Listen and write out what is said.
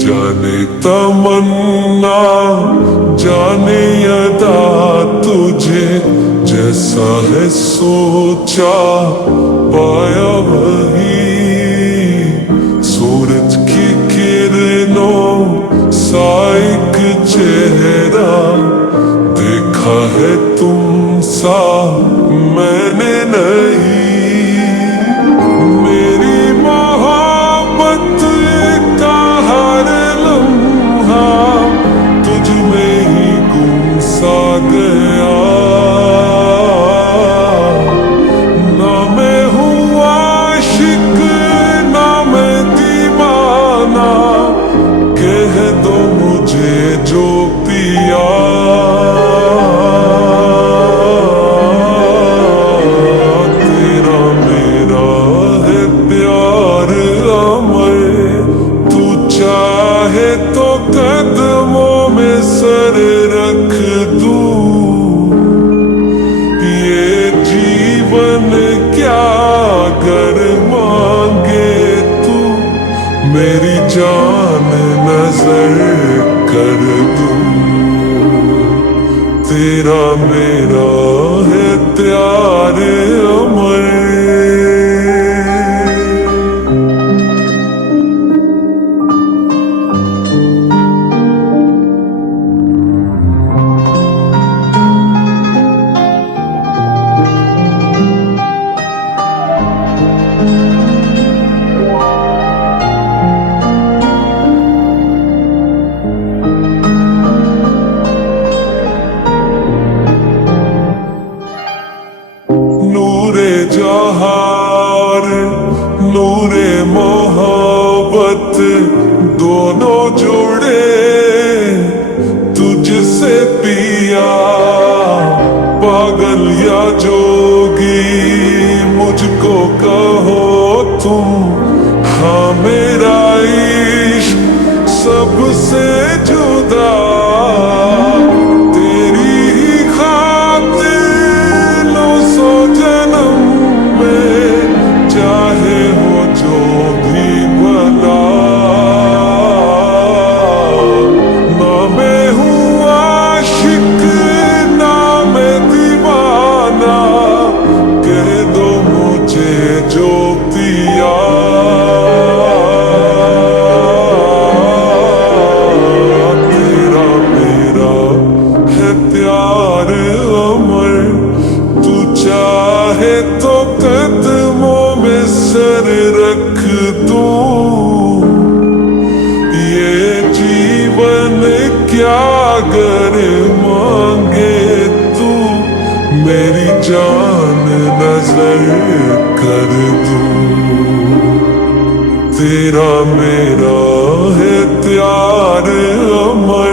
जाने तमन्ना जाने अदा तुझे जैसा है सोचा पाया वही। सूरज की किरणों सा एक चेहरा देखा है तुम सा मैंने नहीं। मेरी मोहब्बत का हर लम्हा तुझ में ही गुम सा गया। ना मैं हूँ आशिक ना मैं दीवाना, कह दो मुझे जो पिया। तो कदमों में सर रख दूं, ये जीवन क्या कर मांगे तू, मेरी जान नजर कर दूं। तेरा मेरा है प्यार अमर। नूरे जहार नूरे मोहब्बत दोनों जुड़े तुझसे पिया। पागल या जोगी मुझको कहो तुम, हाँ मेरा इश्क सबसे जुदा। तो कदमों में सर रख दूं, ये जीवन क्या कर मांगे तू, मेरी जान नजर कर दूं। तेरा मेरा है प्यार अमर।